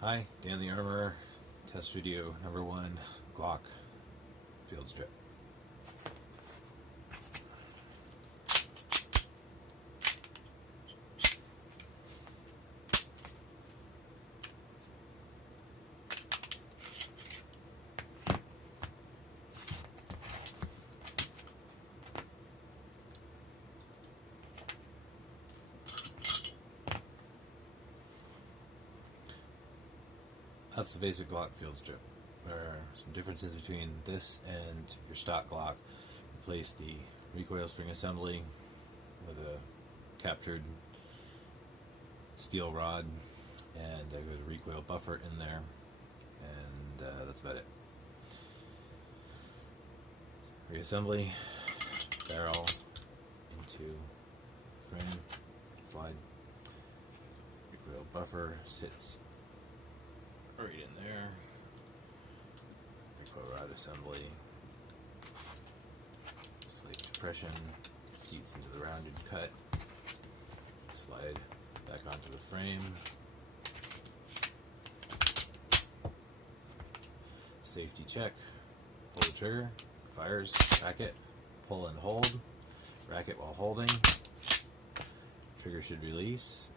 Hi, Dan the Armorer, test video number 1, Glock field strip. That's the basic Glock field strip. There are some differences between this and your stock Glock. Replace the recoil spring assembly with a captured steel rod and a good recoil buffer in there, and that's about it. Reassembly, barrel into frame, slide, recoil buffer sits right in there, recoil rod assembly, slight depression, seats into the rounded cut, slide back onto the frame, safety check, pull the trigger, fires, rack it, pull and hold, rack it while holding, trigger should release,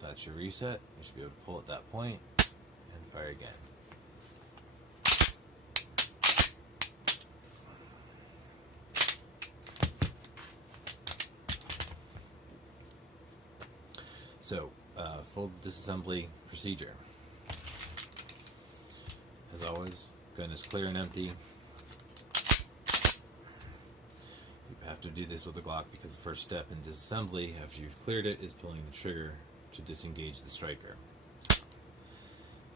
that's your reset, you should be able to pull at that point, and fire again. So, full disassembly procedure. As always, gun is clear and empty. You have to do this with the Glock because the first step in disassembly, after you've cleared it, is pulling the trigger to disengage the striker.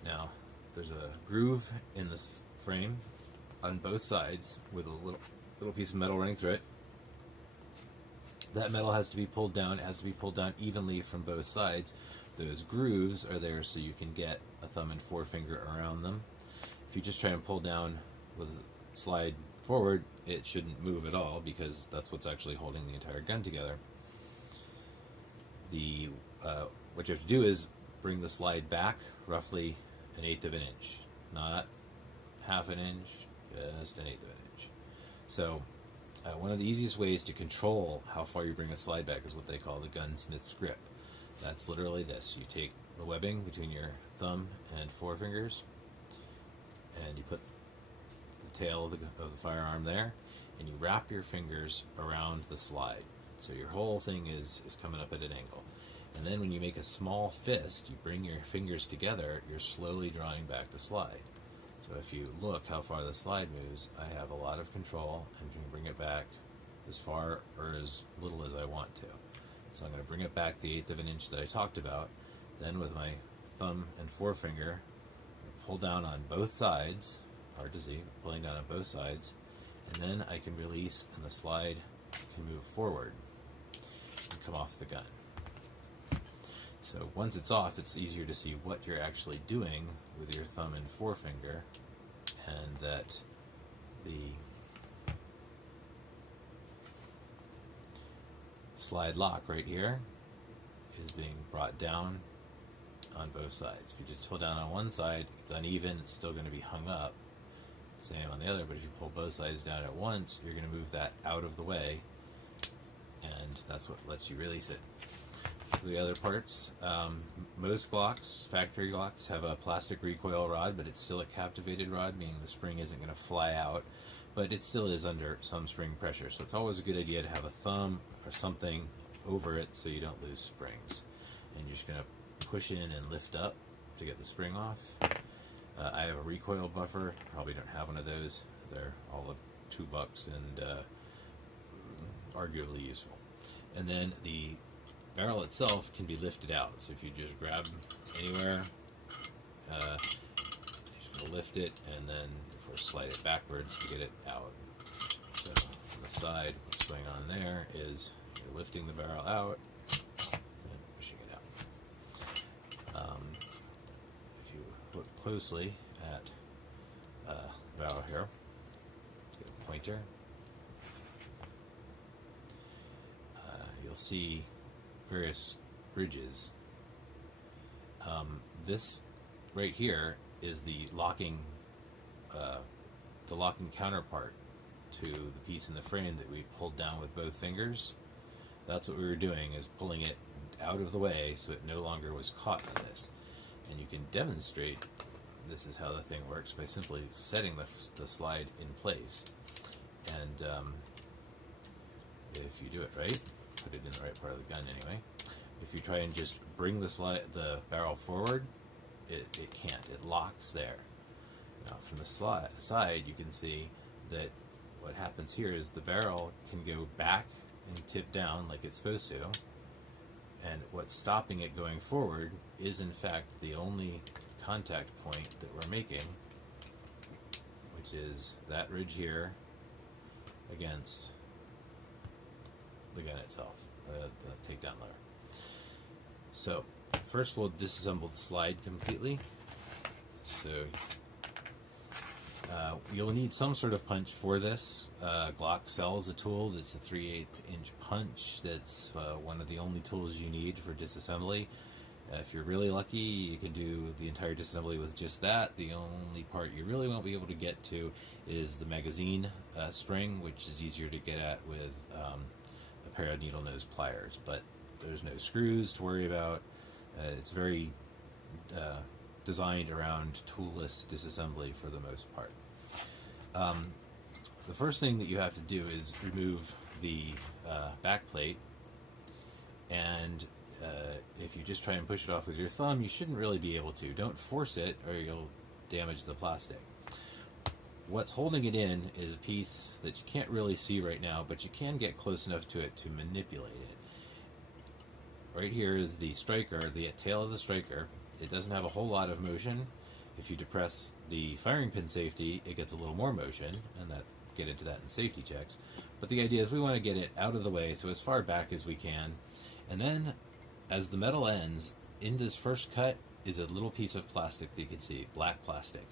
Now, there's a groove in this frame on both sides with a little piece of metal running through it. That metal has to be pulled down. It has to be pulled down evenly from both sides. Those grooves are there so you can get a thumb and forefinger around them. If you just try and pull down with a slide forward, it shouldn't move at all because that's what's actually holding the entire gun together. What you have to do is bring the slide back roughly 1/8 of an inch, not half an inch, just 1/8 of an inch. So one of the easiest ways to control how far you bring a slide back is what they call the gunsmith's grip. That's literally this. You take the webbing between your thumb and forefingers and you put the tail of the firearm there and you wrap your fingers around the slide. So your whole thing is coming up at an angle. And then when you make a small fist, you bring your fingers together, you're slowly drawing back the slide. So if you look how far the slide moves, I have a lot of control and can bring it back as far or as little as I want to. So I'm going to bring it back the 1/8 of an inch that I talked about. Then with my thumb and forefinger, pull down on both sides, hard to see, pulling down on both sides, and then I can release and the slide can move forward and come off the gun. So once it's off, it's easier to see what you're actually doing with your thumb and forefinger, and that the slide lock right here is being brought down on both sides. If you just pull down on one side, it's uneven, it's still going to be hung up. Same on the other, but if you pull both sides down at once, you're going to move that out of the way, and that's what lets you release it. The other parts, most Glocks, factory Glocks, have a plastic recoil rod, but it's still a captivated rod, meaning the spring isn't going to fly out, but it still is under some spring pressure. So it's always a good idea to have a thumb or something over it so you don't lose springs. And you're just going to push in and lift up to get the spring off. I have a recoil buffer, probably don't have one of those. They're all of $2 and arguably useful. And then the barrel itself can be lifted out. So if you just grab anywhere, you're just going to lift it and then slide it backwards to get it out. So on the side, what's going on there is you're lifting the barrel out and pushing it out. If you look closely at the barrel here, get a pointer, you'll see various bridges. This right here is the locking counterpart to the piece in the frame that we pulled down with both fingers. That's what we were doing, is pulling it out of the way so it no longer was caught in this. And you can demonstrate this is how the thing works by simply setting the slide in place. And if you do it right, put it in the right part of the gun anyway, if you try and just bring the barrel forward, it can't. It locks there. Now from the side, you can see that what happens here is the barrel can go back and tip down like it's supposed to, and what's stopping it going forward is in fact the only contact point that we're making, which is that ridge here against the gun itself, the takedown lever. So first we'll disassemble the slide completely. So you'll need some sort of punch for this. Glock sells a tool that's a 3/8 inch punch. That's one of the only tools you need for disassembly. If you're really lucky, you can do the entire disassembly with just that. The only part you really won't be able to get to is the magazine spring, which is easier to get at with a pair of needle nose pliers. But there's no screws to worry about. It's very designed around toolless disassembly for the most part. The first thing that you have to do is remove the back plate, and if you just try and push it off with your thumb, you shouldn't really be able to. Don't force it or you'll damage the plastic. What's holding it in is a piece that you can't really see right now, but you can get close enough to it to manipulate it. Right here is the striker, the tail of the striker. It doesn't have a whole lot of motion. If you depress the firing pin safety, it gets a little more motion, and get into that in safety checks. But the idea is we want to get it out of the way, so as far back as we can. And then, as the metal ends, in this first cut is a little piece of plastic that you can see, black plastic.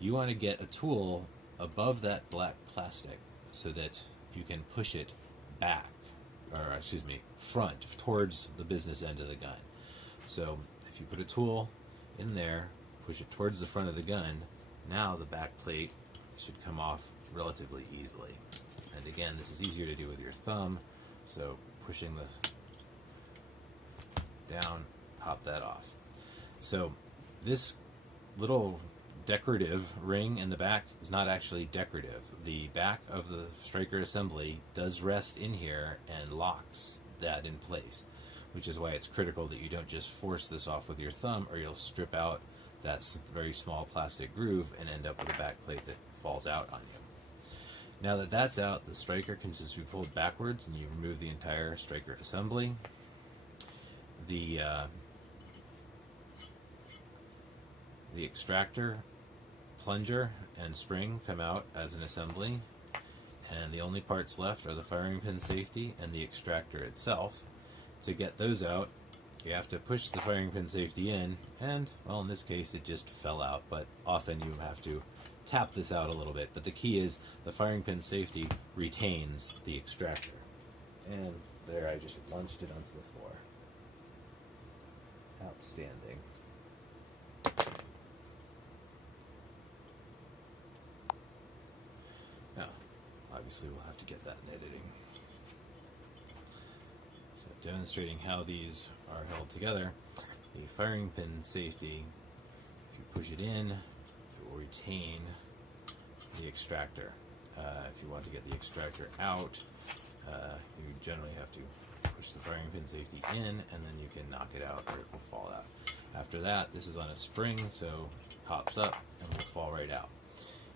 You want to get a tool above that black plastic so that you can push it back, or excuse me, front, towards the business end of the gun. So if you put a tool in there, push it towards the front of the gun, now the back plate should come off relatively easily. And again, this is easier to do with your thumb, so pushing this down, pop that off. So this little decorative ring in the back is not actually decorative. The back of the striker assembly does rest in here and locks that in place, which is why it's critical that you don't just force this off with your thumb, or you'll strip out that very small plastic groove and end up with a back plate that falls out on you. Now that that's out, the striker can just be pulled backwards and you remove the entire striker assembly. The extractor, plunger, and spring come out as an assembly, and the only parts left are the firing pin safety and the extractor itself. To get those out, you have to push the firing pin safety in, and, well, in this case it just fell out, but often you have to tap this out a little bit. But the key is the firing pin safety retains the extractor. And there, I just launched it onto the floor. Outstanding. Now, obviously we'll have to get that in editing. So demonstrating how these are held together, the firing pin safety, if you push it in, it will retain the extractor. If you want to get the extractor out, you generally have to push the firing pin safety in, and then you can knock it out or it will fall out. After that, this is on a spring, so it pops up and will fall right out.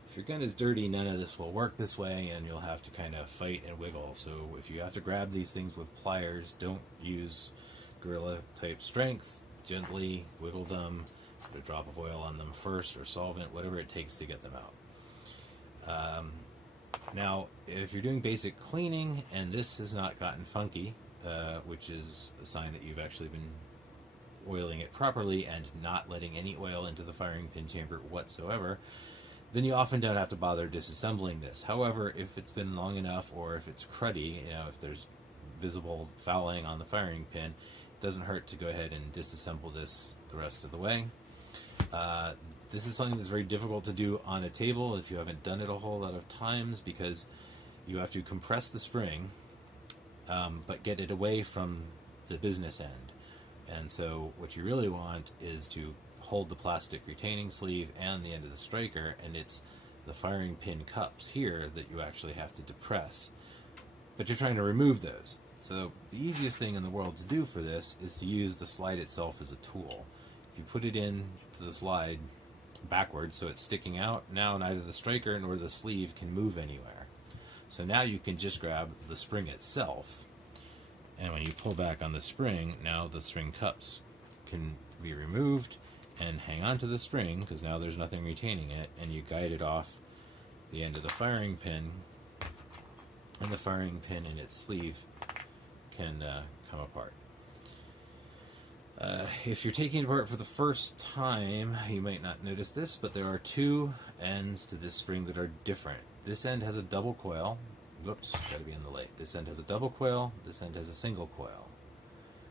If your gun is dirty, none of this will work this way, and you'll have to kind of fight and wiggle. So if you have to grab these things with pliers, don't use gorilla type strength. Gently wiggle them, put a drop of oil on them first, or solvent, whatever it takes to get them out. Now, if you're doing basic cleaning and this has not gotten funky, which is a sign that you've actually been oiling it properly and not letting any oil into the firing pin chamber whatsoever, then you often don't have to bother disassembling this. However, if it's been long enough, or if it's cruddy, if there's visible fouling on the firing pin, it doesn't hurt to go ahead and disassemble this the rest of the way. This is something that's very difficult to do on a table if you haven't done it a whole lot of times, because you have to compress the spring, but get it away from the business end. And so what you really want is to hold the plastic retaining sleeve and the end of the striker, and it's the firing pin cups here that you actually have to depress. But you're trying to remove those. So the easiest thing in the world to do for this is to use the slide itself as a tool. If you put it in to the slide backwards so it's sticking out, now neither the striker nor the sleeve can move anywhere. So now you can just grab the spring itself, and when you pull back on the spring, now the spring cups can be removed and hang on to the spring, because now there's nothing retaining it, and you guide it off the end of the firing pin, and the firing pin and its sleeve can come apart. If you're taking it apart for the first time, you might not notice this, but there are two ends to this spring that are different. This end has a double coil. Whoops, gotta be in the light. This end has a double coil, this end has a single coil.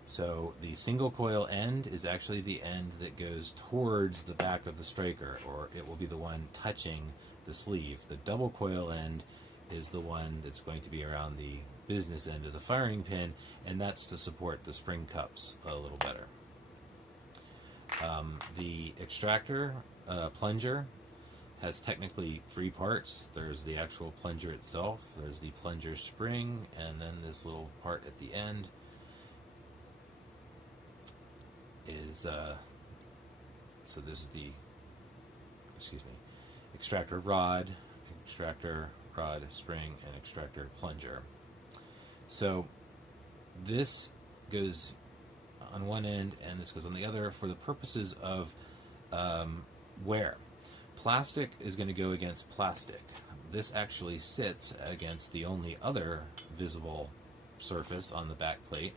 So the single coil end is actually the end that goes towards the back of the striker, or it will be the one touching the sleeve. The double coil end is the one that's going to be around the business end of the firing pin, and that's to support the spring cups a little better. The extractor plunger has technically three parts. There's the actual plunger itself, there's the plunger spring, and then this little part at the end is so this is the extractor rod spring, and extractor plunger. So this goes on one end and this goes on the other for the purposes of wear. Plastic is going to go against plastic. This actually sits against the only other visible surface on the back plate,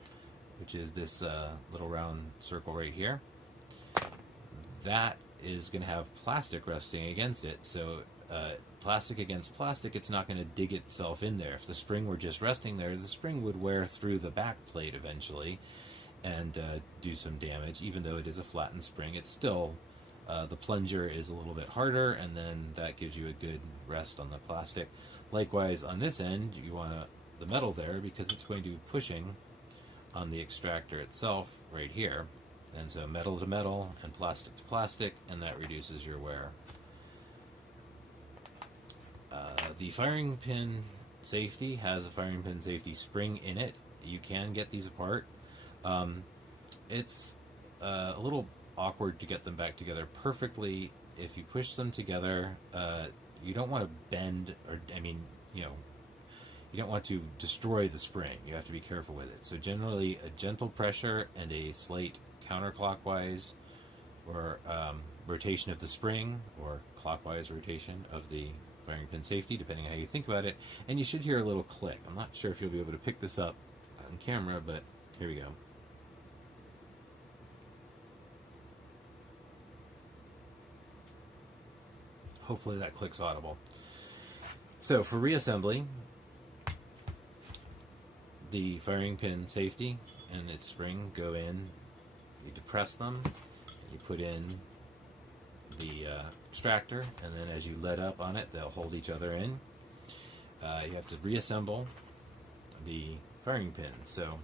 which is this little round circle right here. That is going to have plastic resting against it. So plastic against plastic, it's not going to dig itself in there. If the spring were just resting there, the spring would wear through the back plate eventually and do some damage. Even though it is a flattened spring, it's still, the plunger is a little bit harder, and then that gives you a good rest on the plastic. Likewise, on this end, you want the metal there because it's going to be pushing on the extractor itself right here. And so metal to metal and plastic to plastic, and that reduces your wear. The firing pin safety has a firing pin safety spring in it. You can get these apart. It's a little awkward to get them back together perfectly. If you push them together, you don't want to bend, or you don't want to destroy the spring. You have to be careful with it. So generally a gentle pressure and a slight counterclockwise or rotation of the spring, or clockwise rotation of the firing pin safety, depending on how you think about it, and you should hear a little click. I'm not sure if you'll be able to pick this up on camera, but here we go. Hopefully that click's audible. So for reassembly, the firing pin safety and its spring go in, you depress them, you put in the extractor, and then as you let up on it, they'll hold each other in. You have to reassemble the firing pin. So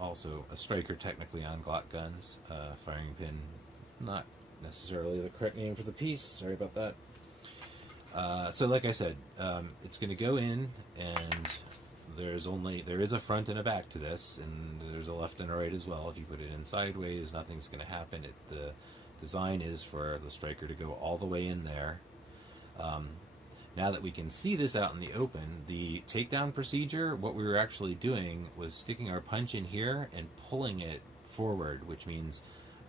also a striker technically on Glock guns, firing pin not necessarily the correct name for the piece, sorry about that. So like I said, it's going to go in, and there is a front and a back to this, and there's a left and a right as well. If you put it in sideways, nothing's going to happen. The design is for the striker to go all the way in there. Now that we can see this out in the open, the takedown procedure, what we were actually doing was sticking our punch in here and pulling it forward, which means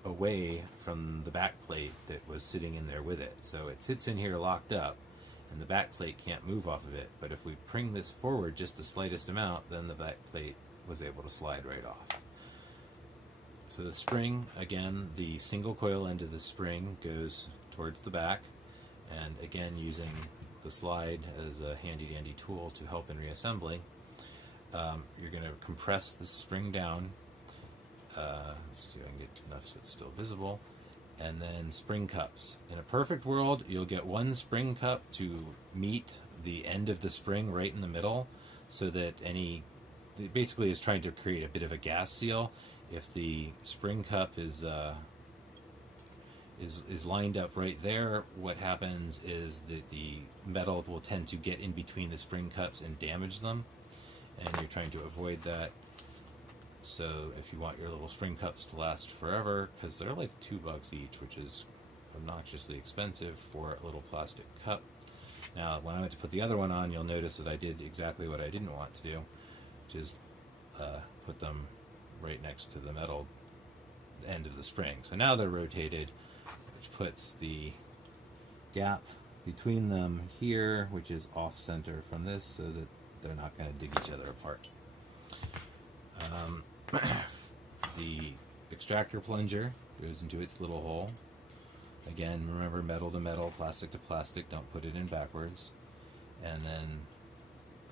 away from the back plate that was sitting in there with it. So it sits in here locked up, and the back plate can't move off of it. But if we bring this forward just the slightest amount, then the back plate was able to slide right off. So the spring, again, the single coil end of the spring goes towards the back, and again, using the slide as a handy-dandy tool to help in reassembly, you're going to compress the spring down, let's see if I can get enough so it's still visible, and then spring cups. In a perfect world, you'll get one spring cup to meet the end of the spring right in the middle, so that it basically is trying to create a bit of a gas seal. If the spring cup is lined up right there, what happens is that the metal will tend to get in between the spring cups and damage them, and you're trying to avoid that. So if you want your little spring cups to last forever, because they're like $2 each, which is obnoxiously expensive for a little plastic cup. Now, when I went to put the other one on, you'll notice that I did exactly what I didn't want to do, which is put them right next to the metal end of the spring. So now they're rotated, which puts the gap between them here, which is off center from this, so that they're not going to dig each other apart. The extractor plunger goes into its little hole. Again, remember, metal to metal, plastic to plastic, don't put it in backwards. And then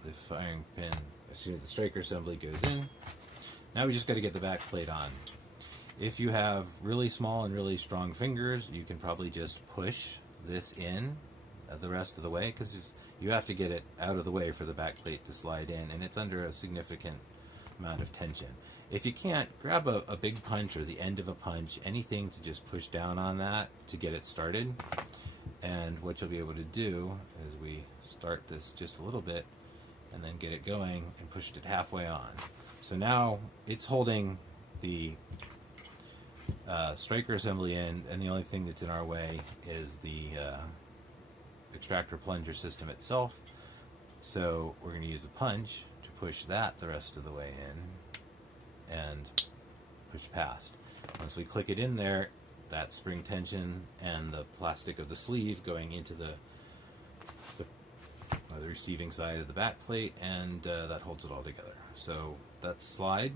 the firing pin, the striker assembly goes in. Now we just got to get the back plate on. If you have really small and really strong fingers, you can probably just push this in the rest of the way, because you have to get it out of the way for the back plate to slide in, and it's under a significant amount of tension. If you can't, grab a big punch or the end of a punch, anything to just push down on that to get it started. And what you'll be able to do is we start this just a little bit and then get it going and push it halfway on. So now it's holding the striker assembly in, and the only thing that's in our way is the extractor plunger system itself. So we're going to use a punch to push that the rest of the way in and push past. Once we click it in there, that spring tension and the plastic of the sleeve going into the receiving side of the back plate, and that holds it all together. So that's slide,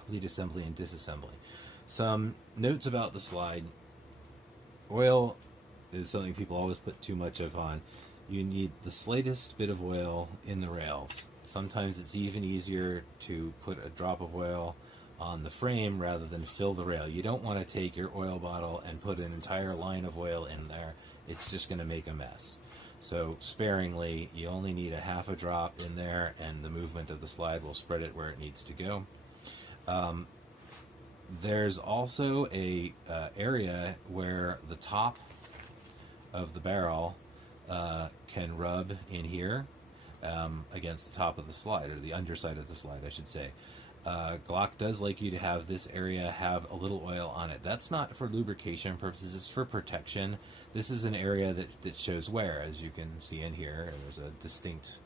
complete assembly, and disassembly. Some notes about the slide. Oil is something people always put too much of on. You need the slightest bit of oil in the rails. Sometimes it's even easier to put a drop of oil on the frame rather than fill the rail. You don't want to take your oil bottle and put an entire line of oil in there. It's just going to make a mess. So sparingly, you only need a half a drop in there, and the movement of the slide will spread it where it needs to go. There's also a area where the top of the barrel can rub in here against the top of the slide, or the underside of the slide, I should say. Glock does like you to have this area have a little oil on it. That's not for lubrication purposes, it's for protection. This is an area that shows wear, as you can see in here. There's a distinct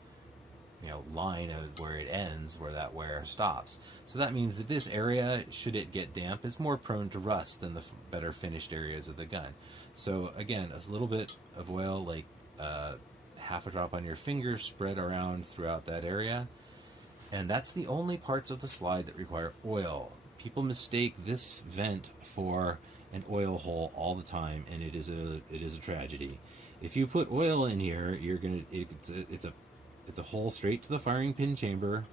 line of where it ends, where that wear stops. So that means that this area, should it get damp, is more prone to rust than the better finished areas of the gun. So again, a little bit of oil, like half a drop on your finger, spread around throughout that area. And that's the only parts of the slide that require oil. People mistake this vent for an oil hole all the time, and it is a tragedy. If you put oil in here, it's a hole straight to the firing pin chamber,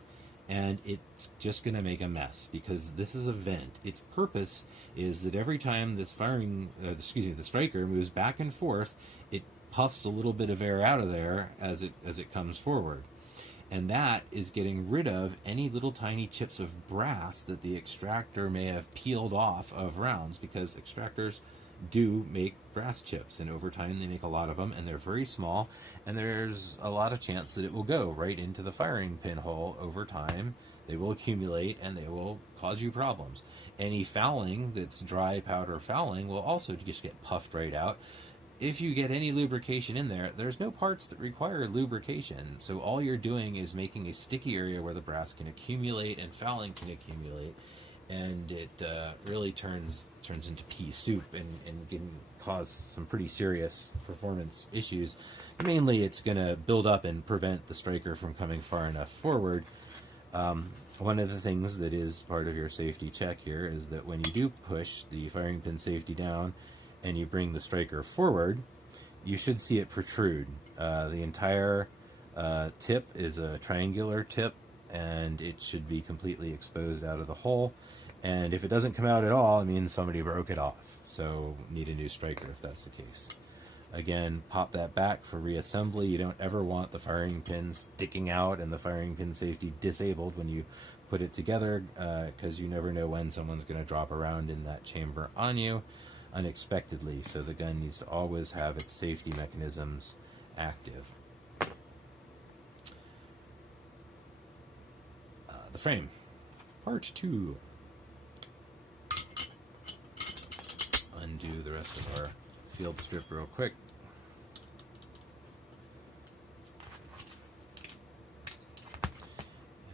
and it's just going to make a mess, because this is a vent. Its purpose is that every time this the striker moves back and forth, it puffs a little bit of air out of there as it comes forward. And that is getting rid of any little tiny chips of brass that the extractor may have peeled off of rounds, because extractors do make brass chips, and over time they make a lot of them, and they're very small, and there's a lot of chance that it will go right into the firing pin hole over time. They will accumulate, and they will cause you problems. Any fouling that's dry powder fouling will also just get puffed right out. If you get any lubrication in there, there's no parts that require lubrication, so all you're doing is making a sticky area where the brass can accumulate and fouling can accumulate, and it really turns into pea soup and can cause some pretty serious performance issues. Mainly, it's going to build up and prevent the striker from coming far enough forward. One of the things that is part of your safety check here is that when you do push the firing pin safety down and you bring the striker forward, you should see it protrude. The entire tip is a triangular tip, and it should be completely exposed out of the hole. And if it doesn't come out at all, it means somebody broke it off. So need a new striker if that's the case. Again, pop that back for reassembly. You don't ever want the firing pin sticking out and the firing pin safety disabled when you put it together, because you never know when someone's going to drop around in that chamber on you unexpectedly. So the gun needs to always have its safety mechanisms active. The frame. Part 2. Undo the rest of our field strip real quick.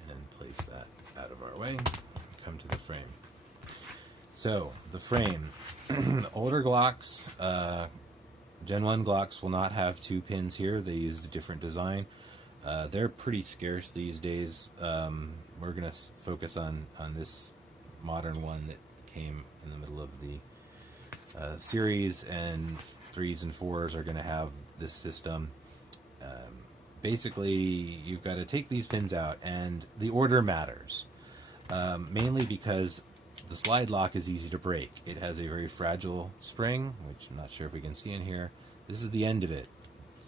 And place that out of our way. Come to the frame. So, the frame. Older Glocks, Gen 1 Glocks will not have 2 pins here. They used a different design. They're pretty scarce these days. We're going to focus on this modern one that came in the middle of the series, and 3s and 4s are going to have this system. Basically, you've got to take these pins out, and the order matters, mainly because the slide lock is easy to break. It has a very fragile spring, which I'm not sure if we can see in here. This is the end of it.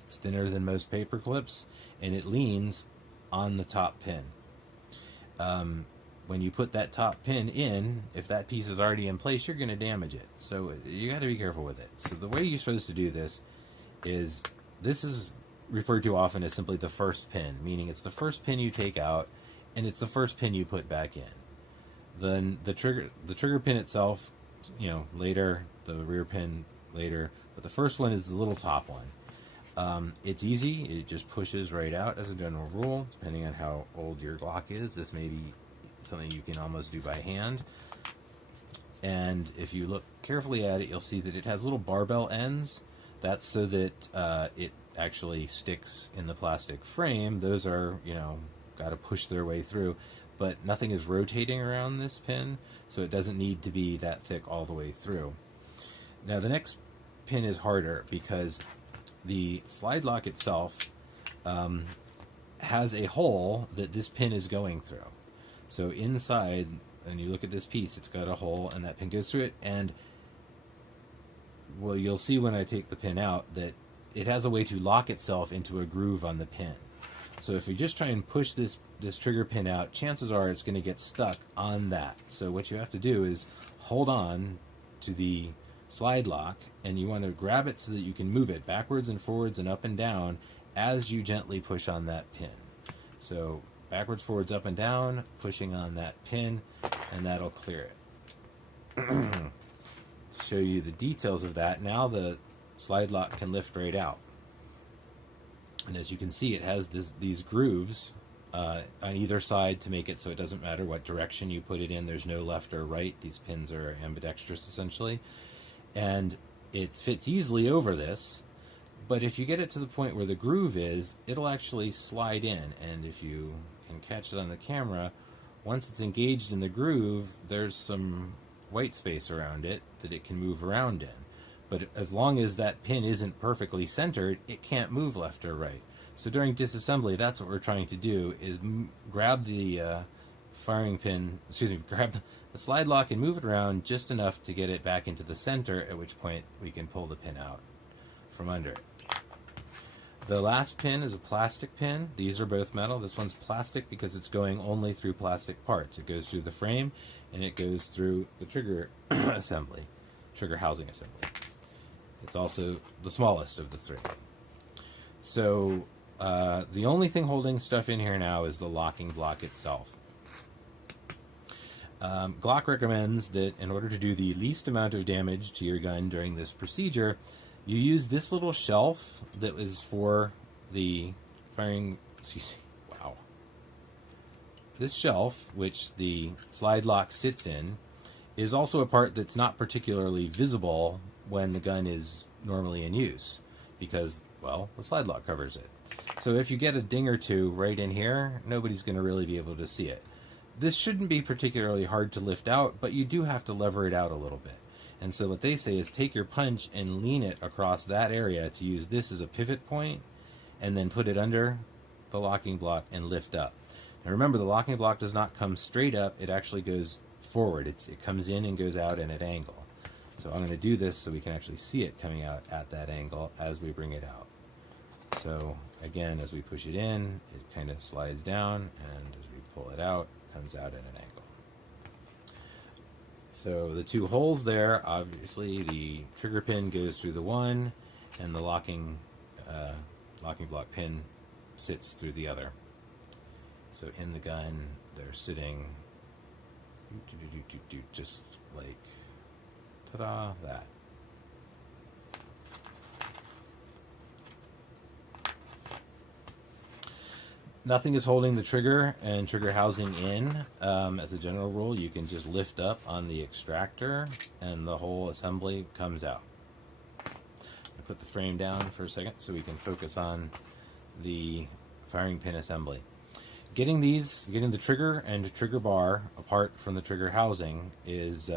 It's thinner than most paper clips, and it leans on the top pin. When you put that top pin in, if that piece is already in place, you're going to damage it. So you got to be careful with it. So the way you're supposed to do this is referred to often as simply the first pin, meaning it's the first pin you take out, and it's the first pin you put back in. Then the trigger pin itself, later, the rear pin later, but the first one is the little top one. It's easy. It just pushes right out as a general rule, depending on how old your Glock is. This may be something you can almost do by hand. And if you look carefully at it, you'll see that it has little barbell ends. That's so that it actually sticks in the plastic frame. Those are, got to push their way through. But nothing is rotating around this pin, so it doesn't need to be that thick all the way through. Now the next pin is harder because the slide lock itself has a hole that this pin is going through. So inside, when you look at this piece, it's got a hole and that pin goes through it, and well, you'll see when I take the pin out that it has a way to lock itself into a groove on the pin. So if you just try and push this trigger pin out, chances are it's going to get stuck on that. So what you have to do is hold on to the slide lock, and you want to grab it so that you can move it backwards and forwards and up and down as you gently push on that pin. So backwards, forwards, up and down, pushing on that pin, and that'll clear it. Show you the details of that. Now the slide lock can lift right out. And as you can see, it has these grooves on either side to make it so it doesn't matter what direction you put it in. There's no left or right. These pins are ambidextrous, essentially. And it fits easily over this. But if you get it to the point where the groove is, it'll actually slide in. And if you can catch it on the camera, once it's engaged in the groove, there's some white space around it that it can move around in. But as long as that pin isn't perfectly centered, it can't move left or right. So during disassembly, that's what we're trying to do, is grab the grab the slide lock and move it around just enough to get it back into the center, at which point we can pull the pin out from under it. The last pin is a plastic pin. These are both metal. This one's plastic because it's going only through plastic parts. It goes through the frame, and it goes through the trigger assembly, trigger housing assembly. It's also the smallest of the 3. So the only thing holding stuff in here now is the locking block itself. Glock recommends that in order to do the least amount of damage to your gun during this procedure, you use this little shelf that is for the firing. Wow. This shelf, which the slide lock sits in, is also a part that's not particularly visible when the gun is normally in use, because, well, the slide lock covers it. So if you get a ding or two right in here, nobody's going to really be able to see it. This shouldn't be particularly hard to lift out, but you do have to lever it out a little bit. And so what they say is take your punch and lean it across that area to use this as a pivot point, and then put it under the locking block and lift up. Now remember, the locking block does not come straight up, it actually goes forward. It comes in and goes out at an angle. So I'm going to do this so we can actually see it coming out at that angle as we bring it out. So again, as we push it in, it kind of slides down, and as we pull it out, it comes out at an angle. So the two holes there, obviously the trigger pin goes through the one, and the locking block pin sits through the other. So in the gun, they're sitting just like, ta-da, that. Nothing is holding the trigger and trigger housing in. As a general rule, you can just lift up on the extractor and the whole assembly comes out. I'll put the frame down for a second so we can focus on the firing pin assembly. Getting the trigger and trigger bar apart from the trigger housing is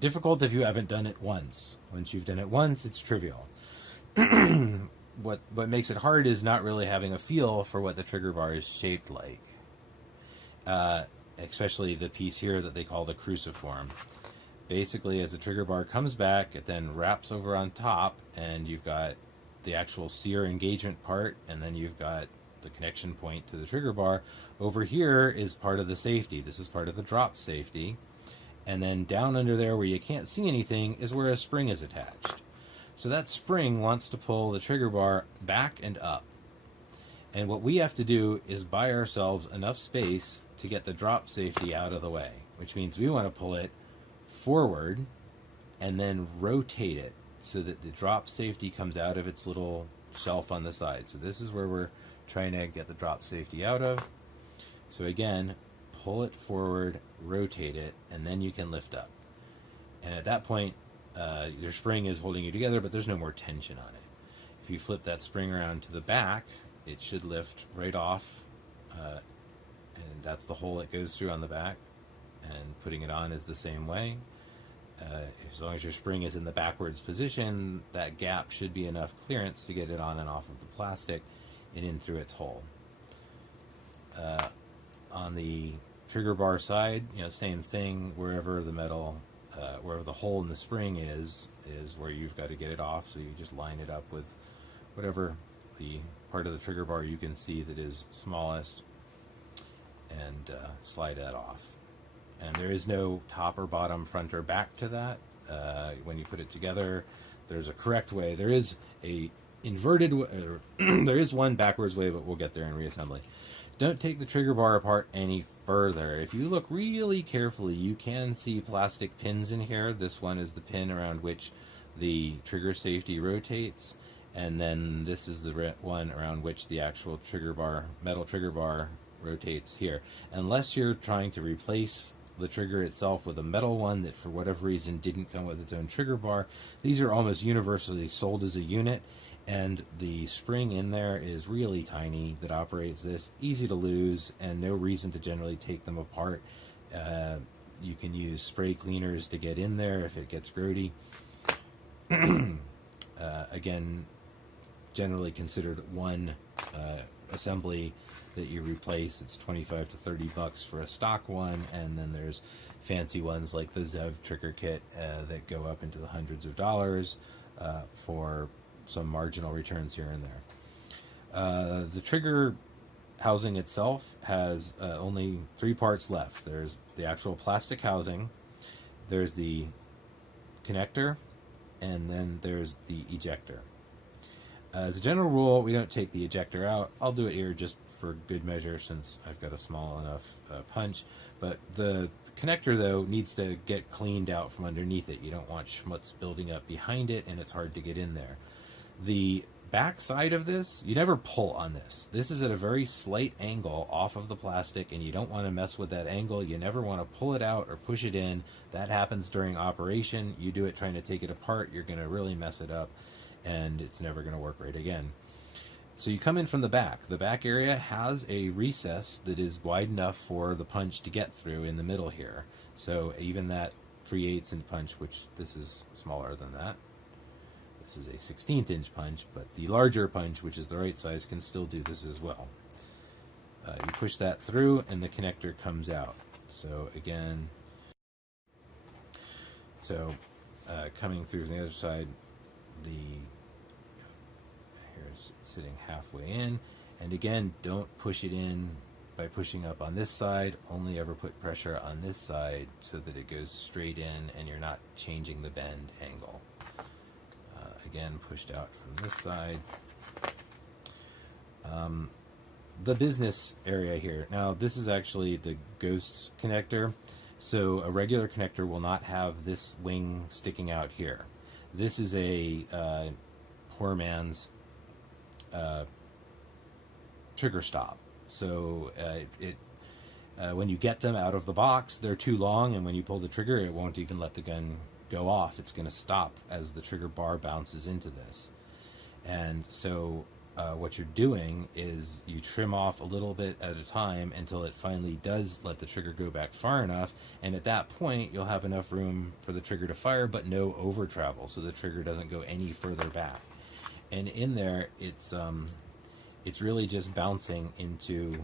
difficult if you haven't done it once. Once you've done it once, it's trivial. What makes it hard is not really having a feel for what the trigger bar is shaped like. Especially the piece here that they call the cruciform. Basically, as the trigger bar comes back, it then wraps over on top, and you've got the actual sear engagement part, and then you've got the connection point to the trigger bar. Over here is part of the safety. This is part of the drop safety. And then down under there where you can't see anything is where a spring is attached. So that spring wants to pull the trigger bar back and up. And what we have to do is buy ourselves enough space to get the drop safety out of the way, which means we want to pull it forward and then rotate it so that the drop safety comes out of its little shelf on the side. So this is where we're trying to get the drop safety out of. So again, pull it forward, rotate it, and then you can lift up. And at that point, your spring is holding you together, but there's no more tension on it. If you flip that spring around to the back, it should lift right off, and that's the hole it goes through on the back, and putting it on is the same way. As long as your spring is in the backwards position, that gap should be enough clearance to get it on and off of the plastic and in through its hole. On the trigger bar side, same thing. Wherever the metal, wherever the hole in the spring is where you've got to get it off. So you just line it up with whatever the part of the trigger bar you can see that is smallest, and slide that off. And there is no top or bottom, front or back to that. When you put it together, there's a correct way. There is a inverted way, there is one backwards way, but we'll get there in reassembly. Don't take the trigger bar apart any further. If you look really carefully, you can see plastic pins in here. This one is the pin around which the trigger safety rotates, and then this is the one around which the actual trigger bar, metal trigger bar, rotates here. Unless you're trying to replace the trigger itself with a metal one that for whatever reason didn't come with its own trigger bar, these are almost universally sold as a unit, and the spring in there is really tiny that operates this, easy to lose, and no reason to generally take them apart. You can use spray cleaners to get in there if it gets grody. Again, generally considered one assembly that you replace. It's $25 to $30 for a stock one, and then there's fancy ones like the Zev trigger kit that go up into the hundreds of dollars for some marginal returns here and there. The trigger housing itself has only 3 parts left. There's the actual plastic housing, there's the connector, and then there's the ejector. As a general rule, we don't take the ejector out. I'll do it here just for good measure since I've got a small enough punch. But the connector, though, needs to get cleaned out from underneath it. You don't want schmutz building up behind it, and it's hard to get in there. The back side of this, you never pull on this. This is at a very slight angle off of the plastic, and you don't want to mess with that angle. You never want to pull it out or push it in. That happens during operation. You do it trying to take it apart, you're going to really mess it up, and it's never going to work right again. So you come in from the back. The back area has a recess that is wide enough for the punch to get through in the middle here. So even that 3/8 inch punch, which this is smaller than that, this is a 16th inch punch, but the larger punch, which is the right size, can still do this as well. You push that through and the connector comes out. So again, coming through from the other side, here's sitting halfway in, and again, don't push it in by pushing up on this side. Only ever put pressure on this side so that it goes straight in and you're not changing the bend angle. Again, pushed out from this side. The business area here. Now, this is actually the ghost connector. So a regular connector will not have this wing sticking out here. This is a poor man's trigger stop. So when you get them out of the box, they're too long, and when you pull the trigger, it won't even let the gun go off. It's going to stop as the trigger bar bounces into this. And so what you're doing is you trim off a little bit at a time until it finally does let the trigger go back far enough, and at that point you'll have enough room for the trigger to fire but no over travel, so the trigger doesn't go any further back. And in there it's really just bouncing into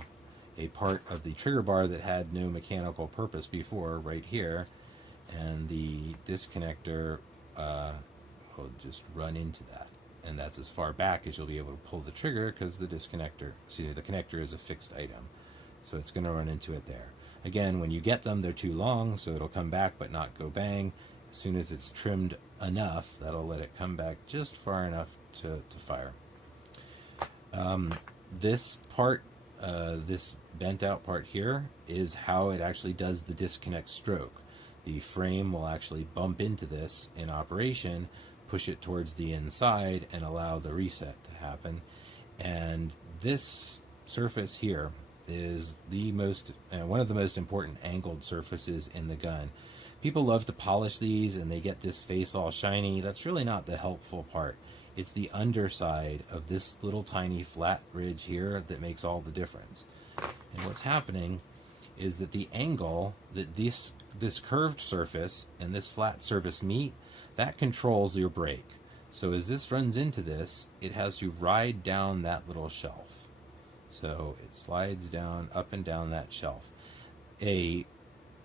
a part of the trigger bar that had no mechanical purpose before, right here, and the disconnector will just run into that. And that's as far back as you'll be able to pull the trigger, because the connector is a fixed item. So it's going to run into it there. Again, when you get them, they're too long, so it'll come back but not go bang. As soon as it's trimmed enough, that'll let it come back just far enough to fire. This part, this bent out part here, is how it actually does the disconnect stroke. The frame will actually bump into this in operation, push it towards the inside, and allow the reset to happen. And this surface here is the most one of the most important angled surfaces in the gun. People love to polish these and they get this face all shiny. That's really not the helpful part. It's the underside of this little tiny flat ridge here that makes all the difference. And what's happening is that the angle that this curved surface and this flat surface meet, that controls your brake. So as this runs into this, it has to ride down that little shelf. So it slides down, up and down that shelf. A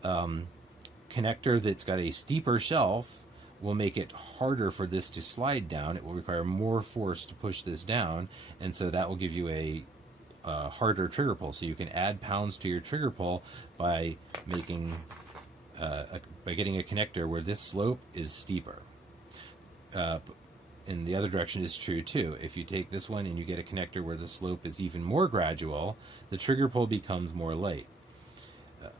connector that's got a steeper shelf will make it harder for this to slide down. It will require more force to push this down, and so that will give you a harder trigger pull. So you can add pounds to your trigger pull by making by getting a connector where this slope is steeper. And the other direction is true too. If you take this one and you get a connector where the slope is even more gradual, the trigger pull becomes more light.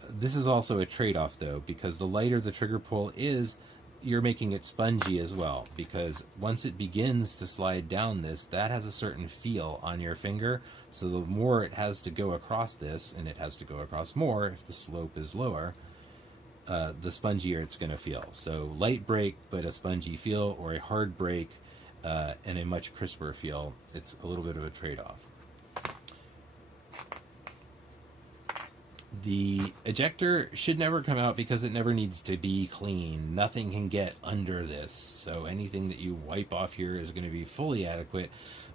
This is also a trade-off though, because the lighter the trigger pull is, you're making it spongy as well, because once it begins to slide down this, that has a certain feel on your finger. So the more it has to go across this, and it has to go across more if the slope is lower, the spongier it's going to feel. So light brake but a spongy feel, or a hard brake and a much crisper feel. It's a little bit of a trade-off. The ejector should never come out because it never needs to be clean. Nothing can get under this, so anything that you wipe off here is going to be fully adequate.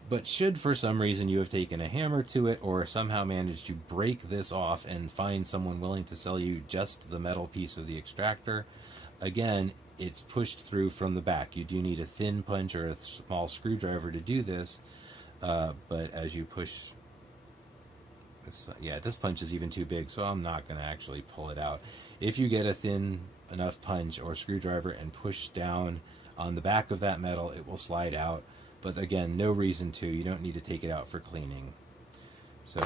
But should for some reason you have taken a hammer to it or somehow managed to break this off and find someone willing to sell you just the metal piece of the extractor, again, it's pushed through from the back. You do need a thin punch or a small screwdriver to do this, but as you push this punch is even too big, so I'm not going to actually pull it out. If you get a thin enough punch or screwdriver and push down on the back of that metal, it will slide out. But again, no reason to. You don't need to take it out for cleaning. So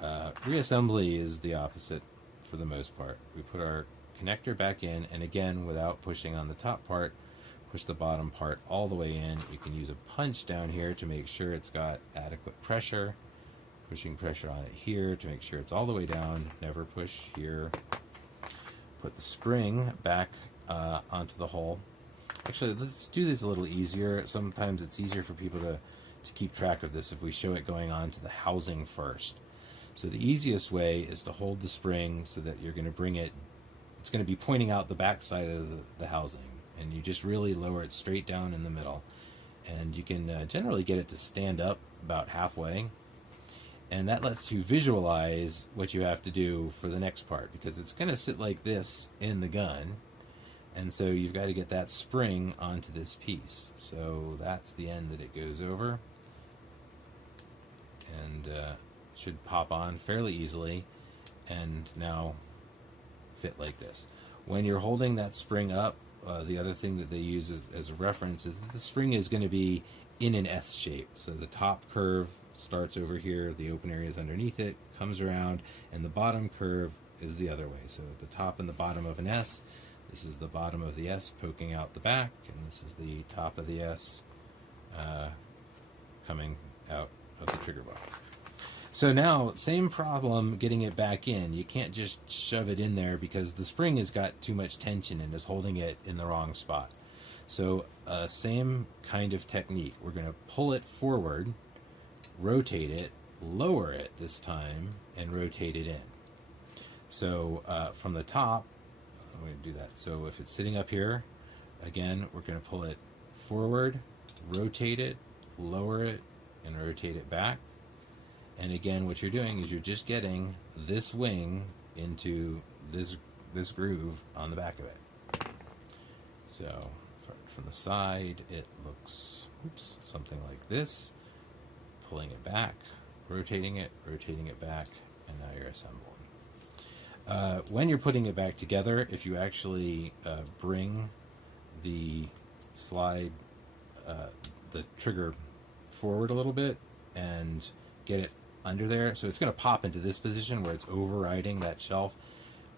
reassembly is the opposite for the most part. We put our connector back in, and again, without pushing on the top part, push the bottom part all the way in. You can use a punch down here to make sure it's got adequate pressure. Pushing pressure on it here to make sure it's all the way down. Never push here. Put the spring back onto the hole. Actually, let's do this a little easier. Sometimes it's easier for people to keep track of this if we show it going on to the housing first. So the easiest way is to hold the spring so that you're going to bring it, it's going to be pointing out the back side of the housing. And you just really lower it straight down in the middle. And you can generally get it to stand up about halfway. And that lets you visualize what you have to do for the next part, because it's going to sit like this in the gun. And so you've got to get that spring onto this piece. So that's the end that it goes over. And should pop on fairly easily. And now fit like this. When you're holding that spring up, the other thing that they use as a reference is that the spring is going to be in an S shape. So the top curve starts over here, the open area is underneath it, comes around, and the bottom curve is the other way. So at the top and the bottom of an S, this is the bottom of the S poking out the back, and this is the top of the S coming out of the trigger bar. So now, same problem getting it back in. You can't just shove it in there because the spring has got too much tension and is holding it in the wrong spot. So same kind of technique. We're going to pull it forward, rotate it, lower it this time, and rotate it in. So from the top, I'm going to do that. So if it's sitting up here, again, we're going to pull it forward, rotate it, lower it, and rotate it back. And again, what you're doing is you're just getting this wing into this groove on the back of it. So from the side, it looks something like this. Pulling it back, rotating it back, and now you're assembling. When you're putting it back together, if you actually bring the slide, the trigger forward a little bit and get it under there, so it's going to pop into this position where it's overriding that shelf.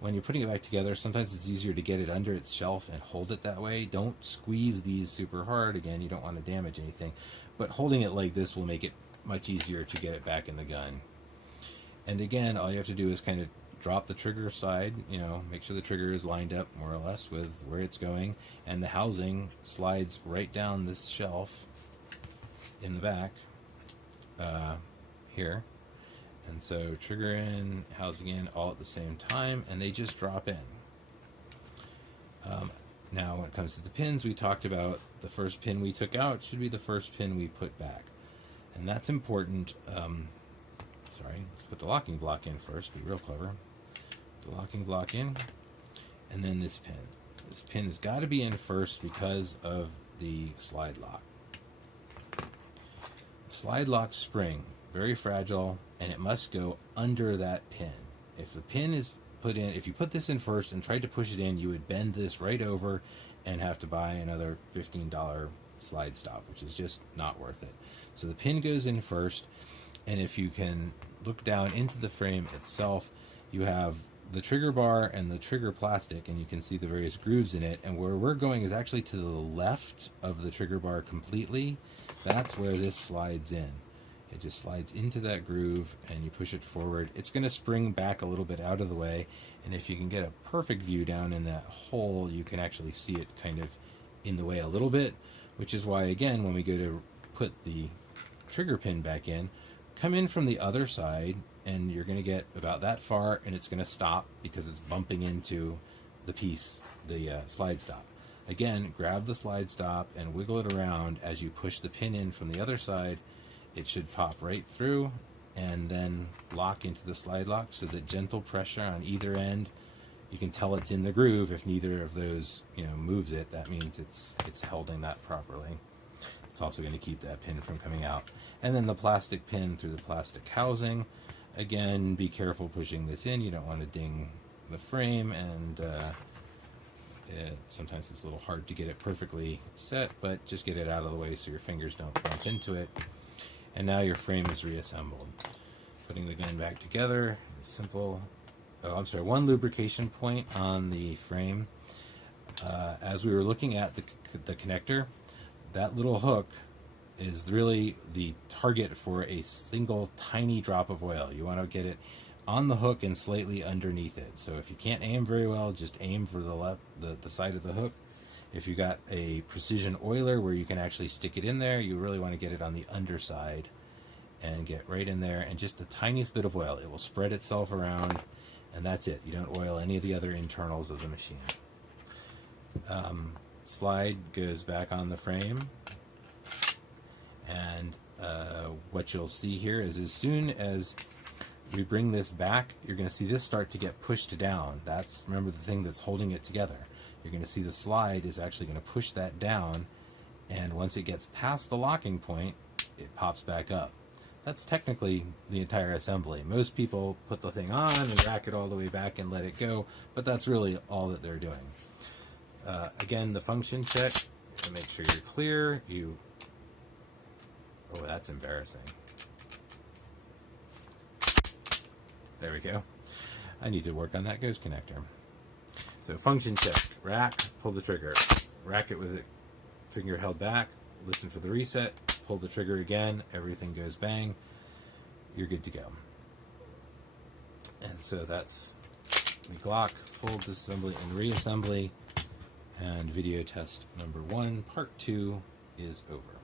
When you're putting it back together, sometimes it's easier to get it under its shelf and hold it that way. Don't squeeze these super hard. Again, you don't want to damage anything, but holding it like this will make it much easier to get it back in the gun. And again, all you have to do is kind of drop the trigger side, make sure the trigger is lined up more or less with where it's going, and the housing slides right down this shelf in the back here. And so trigger in, housing in, all at the same time, and they just drop in. Now when it comes to the pins, we talked about the first pin we took out should be the first pin we put back. And that's important. Let's put the locking block in first, be real clever. Put the locking block in, and then this pin. This pin has got to be in first because of the slide lock. Slide lock spring, very fragile, and it must go under that pin. If the pin is put in, if you put this in first and tried to push it in, you would bend this right over and have to buy another $15 slide stop, which is just not worth it. So the pin goes in first, and if you can look down into the frame itself, you have the trigger bar and the trigger plastic, and you can see the various grooves in it, and where we're going is actually to the left of the trigger bar completely. That's where this slides in. It just slides into that groove, and you push it forward. It's going to spring back a little bit out of the way, and if you can get a perfect view down in that hole, you can actually see it kind of in the way a little bit, which is why, again, when we go to put the trigger pin back in, come in from the other side, and you're going to get about that far, and it's going to stop because it's bumping into the piece, the slide stop. Again, grab the slide stop and wiggle it around as you push the pin in from the other side. It should pop right through and then lock into the slide lock, so that gentle pressure on either end, you can tell it's in the groove. If neither of those moves it, that means it's holding that properly. It's also going to keep that pin from coming out. And then the plastic pin through the plastic housing. Again, be careful pushing this in. You don't want to ding the frame, and sometimes it's a little hard to get it perfectly set, but just get it out of the way so your fingers don't bump into it. And now your frame is reassembled. Putting the gun back together is simple. One lubrication point on the frame. As we were looking at the connector, that little hook is really the target for a single tiny drop of oil. You want to get it on the hook and slightly underneath it. So if you can't aim very well, just aim for the side of the hook. If you got a precision oiler where you can actually stick it in there, you really want to get it on the underside and get right in there, and just the tiniest bit of oil. It will spread itself around, and that's it. You don't oil any of the other internals of the machine. Slide goes back on the frame, and what you'll see here is as soon as we bring this back, you're going to see this start to get pushed down. That's, remember, the thing that's holding it together. You're going to see the slide is actually going to push that down, and once it gets past the locking point, it pops back up. That's technically the entire assembly. Most people put the thing on and rack it all the way back and let it go, but that's really all that they're doing. Again, the function check, to make sure you're clear, oh, that's embarrassing. There we go. I need to work on that ghost connector. So function check, rack, pull the trigger. Rack it with the finger held back, listen for the reset, pull the trigger again, everything goes bang, you're good to go. And so that's the Glock full disassembly and reassembly, and video test number 1, part 2 is over.